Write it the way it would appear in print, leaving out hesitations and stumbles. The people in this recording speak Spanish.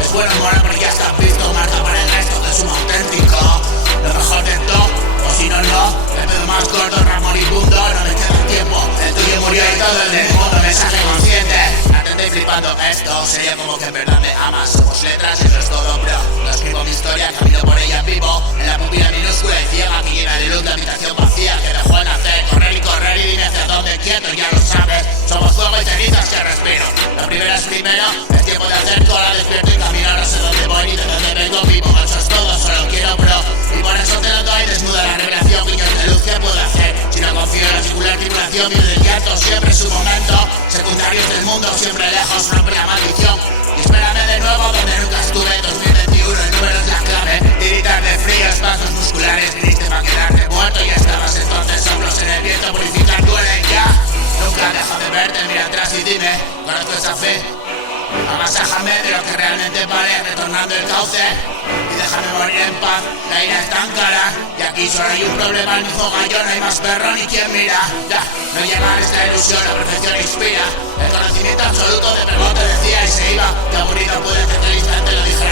Es bueno morar porque ya estás visto, marca para el resto que es un auténtico. Lo mejor de todo, o si no, no. El pedo más gordo, rap moribundo, no me queda tiempo. El tuyo murió y todo el del mundo, mensaje consciente. Atente y flipando esto, sería como que en verdad me amas. Somos letras y eso es todo, bro. No escribo mi historia, camino por ella vivo. En la pupila minúscula y ciega que llena de luz la habitación vacía que dejó el nacer. Correr y dime hacia dónde quieto, ya lo sabes. Somos fuego y cenizas que respiro. Lo primero es primero, es tiempo de hacer cola, despierto y camino. No sé dónde voy ni de dónde vengo, vivo, eso es todo, solo quiero bro. Y por eso te lo doy, desnuda la revelación, guiños de luz que puedo hacer. Si no confío en la singular tripulación, vive del llanto, siempre en su momento. Secundarios del mundo, siempre lejos, rompe la maldición. Y espérame de nuevo donde nunca estuve, 2021, el número es la clave. Tiritar de frío, espasmos musculares, viniste para quedarte muerto. Ya estabas entonces, hombros en el viento, purificar duele ya. Nunca dejo de verte, mira atrás y dime, ¿conozco esa fe? Amasájame de lo que realmente vale, retornando el cauce. Y déjame morir en paz, la ira es tan cara. Y aquí solo hay un problema, el mismo gallo, no hay más perro ni quien mira. Ya, no llega a esta ilusión, la perfección inspira. El conocimiento absoluto de Perón te decía y se iba. Que aburrido puede ser el instante, lo dije